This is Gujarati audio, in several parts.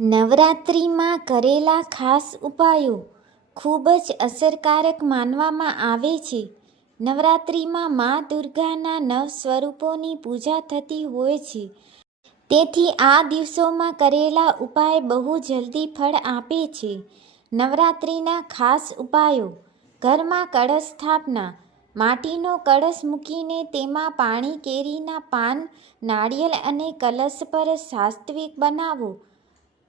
નવરાત્રિમાં કરેલા ખાસ ઉપાયો ખૂબ જ અસરકારક માનવામાં આવે છે. નવરાત્રિમાં મા દુર્ગાના નવ સ્વરૂપોની પૂજા થતી હોય છે. તેથી આ દિવસોમાં કરેલા ઉપાય બહુ જલ્દી ફળ આપે છે. નવરાત્રિના ખાસ ઉપાયો. ઘરમાં કળશ સ્થાપના. માટીનો કળશ મૂકીને તેમાં પાણી કેરીના પાન, નાળિયેર અને કલશ પર સાત્વિક બનાવો.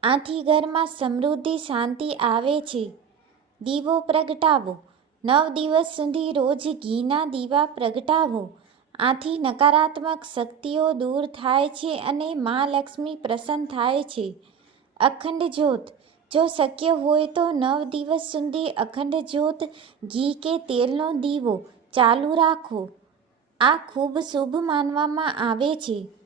આથી ઘરમાં સમૃદ્ધિ, શાંતિ આવે છે. દીવો પ્રગટાવો. નવ દિવસ સુધી રોજ ઘીના દીવા પ્રગટાવો. આથી નકારાત્મક શક્તિઓ દૂર થાય છે અને મા લક્ષ્મી પ્રસન્ન થાય છે. અખંડ જ્યોત. જો શક્ય હોય તો નવ દિવસ સુધી અખંડ જ્યોત, ઘી કે તેલનો દીવો ચાલુ રાખો. આ ખૂબ શુભ માનવામાં આવે છે.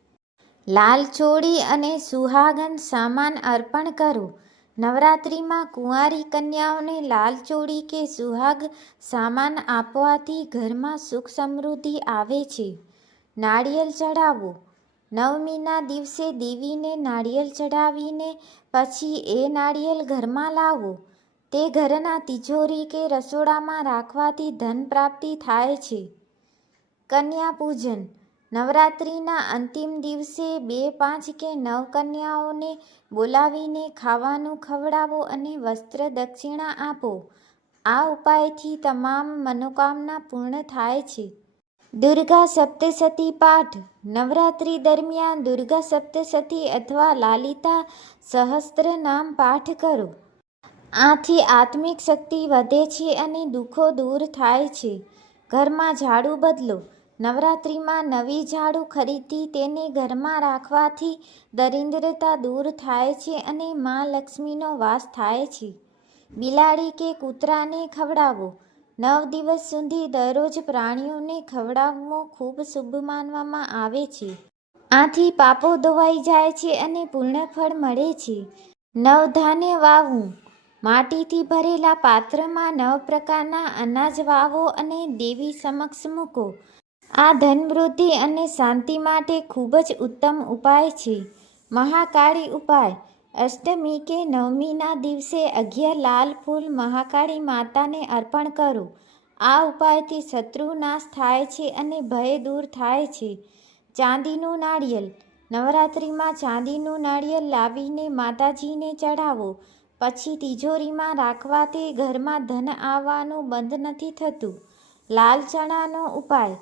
લાલ ચોળી અને સુહાગન સામાન અર્પણ કરો. નવરાત્રિમાં કુંવારી કન્યાઓને લાલ ચોળી કે સુહાગ સામાન આપવાથી ઘરમાં સુખ સમૃદ્ધિ આવે છે. નાળિયેર ચઢાવો. નવમીના દિવસે દેવીને નાળિયેર ચઢાવીને પછી એ નાળિયેર ઘરમાં લાવો. તે ઘરના તિજોરી કે રસોડામાં રાખવાથી ધન પ્રાપ્તિ થાય છે. કન્યા પૂજન નવરાત્રિના અંતિમ દિવસે બે પાંચ કે નવ કન્યાઓને બોલાવીને ખાવાનું ખવડાવો અને વસ્ત્ર દક્ષિણા આપો. આ ઉપાયથી તમામ મનોકામના પૂર્ણ થાય છે. દુર્ગા સપ્તશતી પાઠ. નવરાત્રિ દરમિયાન દુર્ગા સપ્તશતી અથવા લાલિતા સહસ્ત્ર નામ પાઠ કરો. આથી આત્મિક શક્તિ વધે છે અને દુઃખો દૂર થાય છે. ઘરમાં ઝાડુ બદલો. નવરાત્રિમાં નવી ઝાડુ ખરીદી તેને ઘરમાં રાખવાથી દરિદ્રતા દૂર થાય છે અને મા લક્ષ્મીનો વાસ થાય છે. બિલાડી કે કૂતરાને ખવડાવો. નવ દિવસ સુધી દરરોજ પ્રાણીઓને ખવડાવવું ખૂબ શુભ માનવામાં આવે છે. આથી પાપો ધોવાઈ જાય છે અને પૂર્ણ ફળ મળે છે. નવધાને વાવવું માટીથી ભરેલા પાત્રમાં નવ પ્રકારના અનાજ વાવો અને દેવી સમક્ષ મૂકો. આ ધન વૃદ્ધિ અને શાંતિ માટે ખૂબ જ ઉત્તમ ઉપાય છે. મહાકાળી ઉપાય. અષ્ટમી કે નવમીના દિવસે અગિયાર લાલ ફૂલ મહાકાળી માતાને અર્પણ કરો. આ ઉપાયથી શત્રુ નાશ થાય છે અને ભય દૂર થાય છે. ચાંદીનું નાળિયેર. નવરાત્રિમાં ચાંદીનું નાળિયેર લાવીને માતાજીને ચડાવો પછી તિજોરીમાં રાખવાથી ઘરમાં ધન આવવાનું બંધ નથી થતું. લાલ ચણાનો ઉપાય.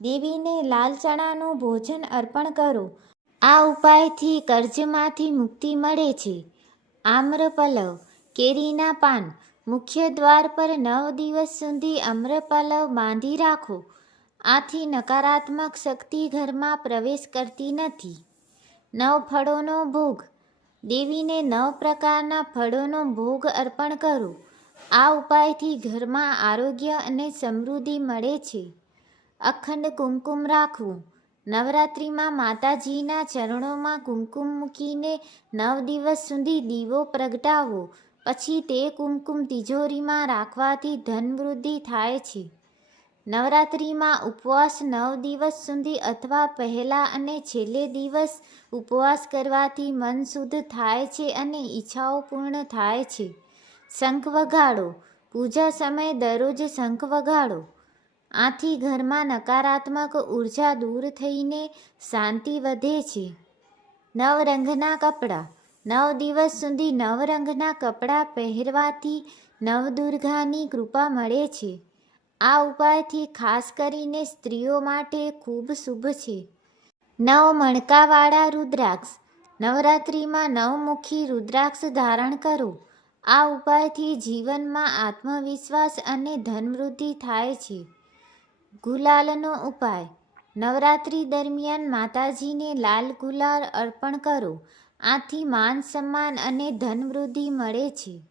દેવીને લાલ ચણાનું ભોજન અર્પણ કરો. આ ઉપાયથી કર્જમાંથી મુક્તિ મળે છે. આમ્રપલવ, કેરીના પાન. મુખ્ય દ્વાર પર નવ દિવસ સુધી આમ્રપલવ બાંધી રાખો. આથી નકારાત્મક શક્તિ ઘરમાં પ્રવેશ કરતી નથી. નવ ફળોનો ભોગ. દેવીને નવ પ્રકારના ફળોનો ભોગ અર્પણ કરો. આ ઉપાયથી ઘરમાં આરોગ્ય અને સમૃદ્ધિ મળે છે. અખંડ કુમકુમ રાખવું. નવરાત્રિમાં માતાજીના ચરણોમાં કુમકુમ મૂકીને નવ દિવસ સુધી દીવો પ્રગટાવો. પછી તે કુમકુમ તિજોરીમાં રાખવાથી ધન વૃદ્ધિ થાય છે. નવરાત્રિમાં ઉપવાસ નવ દિવસ સુધી અથવા પહેલા અને છેલ્લે દિવસ ઉપવાસ કરવાથી મન શુદ્ધ થાય છે અને ઈચ્છાઓ પૂર્ણ થાય છે. શંખ વગાડો. પૂજા સમયે દરરોજ શંખ વગાડો. આથી ઘરમાં નકારાત્મક ઊર્જા દૂર થઈને શાંતિ વધે છે. નવરંગના કપડાં. નવ દિવસ સુધી નવરંગના કપડાં પહેરવાથી નવદુર્ગાની કૃપા મળે છે. આ ઉપાયથી ખાસ કરીને સ્ત્રીઓ માટે ખૂબ શુભ છે. નવ મણકાવાળા રુદ્રાક્ષ. નવરાત્રિમાં નવમુખી રુદ્રાક્ષ ધારણ કરો. આ ઉપાયથી જીવનમાં આત્મવિશ્વાસ અને ધનવૃદ્ધિ થાય છે. ગુલાલનો ઉપાય. નવરાત્રિ દરમિયાન માતાજીને લાલ ગુલાલ અર્પણ કરો. આથી માન સન્માન અને ધનવૃદ્ધિ મળે છે.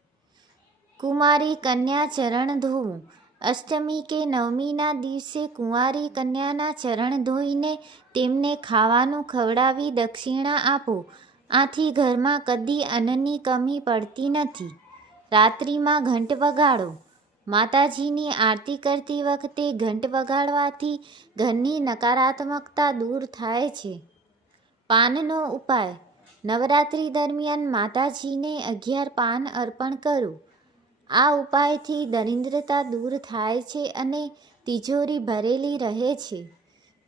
કુમારી કન્યા ચરણ ધોવું. અષ્ટમી કે નવમીના દિવસે કુંવારી કન્યાના ચરણ ધોઈને તેમને ખાવાનું ખવડાવી દક્ષિણા આપો. આથી ઘરમાં કદી અન્નની કમી પડતી નથી. રાત્રિમાં ઘંટ વગાડો. માતાજીની આરતી કરતી વખતે ઘંટ વગાડવાથી ઘરની નકારાત્મકતા દૂર થાય છે. પાનનો ઉપાય. નવરાત્રિ દરમિયાન માતાજીને અગિયાર પાન અર્પણ કરો. આ ઉપાયથી દરિદ્રતા દૂર થાય છે અને તિજોરી ભરેલી રહે છે.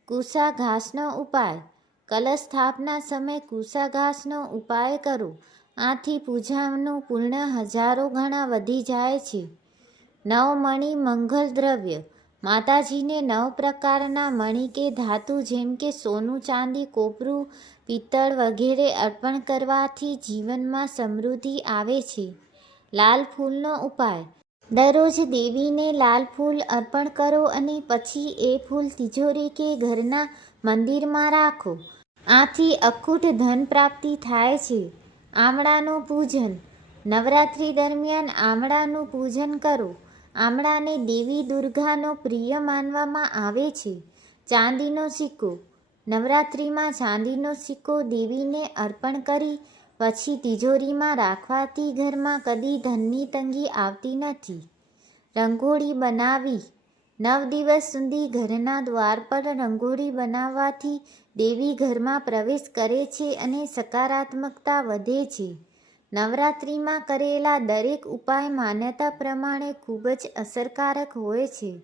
કુસા ઘાસનો ઉપાય. કલશ સ્થાપના સમયે કુસા ઘાસનો ઉપાય કરો. આથી પૂજાનું પૂર્ણ હજારો ગણા વધી જાય છે. નવમણી મંગલ દ્રવ્ય. માતાજીને નવ પ્રકારના મણી કે ધાતુ જેમ કે સોનું, ચાંદી, કોપરું, પિત્તળ વગેરે અર્પણ કરવાથી જીવનમાં સમૃદ્ધિ આવે છે. લાલ ફૂલનો ઉપાય. દરરોજ દેવીને લાલ ફૂલ અર્પણ કરો અને પછી એ ફૂલ તિજોરી કે ઘરના મંદિરમાં રાખો. આથી અખૂટ ધન પ્રાપ્તિ થાય છે. આમળાનું પૂજન. નવરાત્રિ દરમિયાન આમળાનું પૂજન કરો. આમળાને દેવી દુર્ગાનો પ્રિય માનવામાં આવે છે. ચાંદીનો સિક્કો. નવરાત્રિમાં ચાંદીનો સિક્કો દેવીને અર્પણ કરી, પછી તિજોરીમાં રાખવાથી ઘરમાં કદી ધનની તંગી આવતી નથી. રંગોળી બનાવી. નવ દિવસ સુધી ઘરના દ્વાર પર રંગોળી બનાવવાથી દેવી ઘરમાં પ્રવેશ કરે છે અને સકારાત્મકતા વધે છે. નવરાત્રિમાં કરેલા દરેક ઉપાય માન્યતા પ્રમાણે ખૂબ જ અસરકારક હોય છે.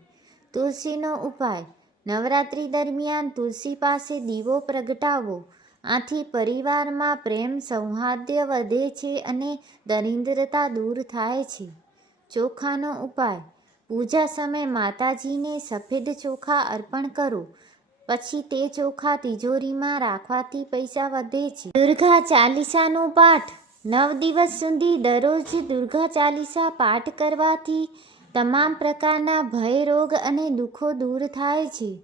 તુલસીનો ઉપાય. નવરાત્રિ દરમિયાન તુલસી પાસે દીવો પ્રગટાવો. આથી પરિવારમાં પ્રેમ સૌહાર્દ્ય વધે છે અને દરિદ્રતા દૂર થાય છે. ચોખાનો ઉપાય. પૂજા સમયે માતાજીને સફેદ ચોખા અર્પણ કરો. પછી તે ચોખા તિજોરીમાં રાખવાથી પૈસા વધે છે. દુર્ગા ચાલીસાનો પાઠ. નવ દિવસ સુધી દરરોજ દુર્ગા ચાલીસા પાઠ કરવાથી તમામ પ્રકારના ભય, રોગ અને દુઃખો દૂર થાય છે.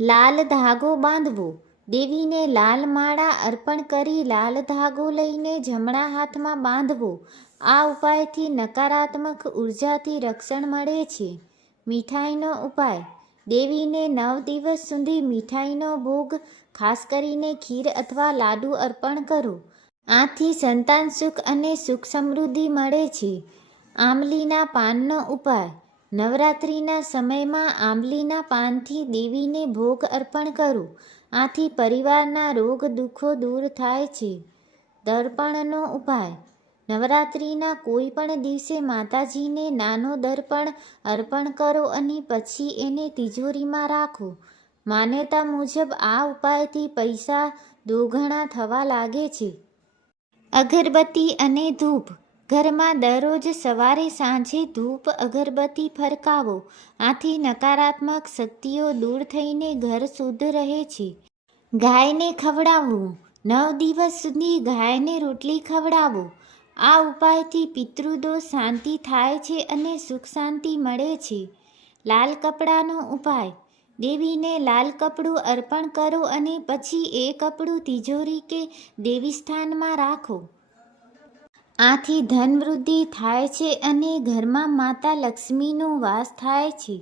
લાલ ધાગો બાંધવો. દેવીને લાલ માળા અર્પણ કરી લાલ ધાગો લઈને જમણા હાથમાં બાંધવો. આ ઉપાયથી નકારાત્મક ઉર્જાથી રક્ષણ મળે છે. મીઠાઈનો ઉપાય. દેવીને નવ દિવસ સુધી મીઠાઈનો ભોગ, ખાસ કરીને ખીર અથવા લાડુ અર્પણ કરો. આથી સંતાન સુખ અને સુખ સમૃદ્ધિ મળે છે. આંબલીના પાનનો ઉપાય નવરાત્રિના સમયમાં આંબલીના પાનથી દેવીને ભોગ અર્પણ કરો. આથી પરિવારના રોગ દુઃખો દૂર થાય છે. દર્પણનો ઉપાય નવરાત્રિના કોઈ પણ દિવસે માતાજીને નાનો દર્પણ અર્પણ કરો અને પછી એને તિજોરીમાં રાખો. માન્યતા મુજબ આ ઉપાયથી પૈસા દોગણા થવા લાગે છે. અગરબત્તી અને ધૂપ. ઘરમાં દરરોજ સવારે સાંજે ધૂપ, અગરબત્તી ફરકાવો. આથી નકારાત્મક શક્તિઓ દૂર થઈને ઘર શુદ્ધ રહે છે. ગાયને ખવડાવવું નવ દિવસ સુધી ગાયને રોટલી ખવડાવો. આ ઉપાયથી પિતૃદોષ શાંતિ થાય છે અને સુખ શાંતિ મળે છે. લાલ કપડાનો ઉપાય. દેવીને લાલ કપડું અર્પણ કરો અને પછી એ કપડું તિજોરી કે દેવી સ્થાનમાં રાખો. આથી ધનવૃદ્ધિ થાય છે અને ઘરમાં માતા લક્ષ્મીનો વાસ થાય છે.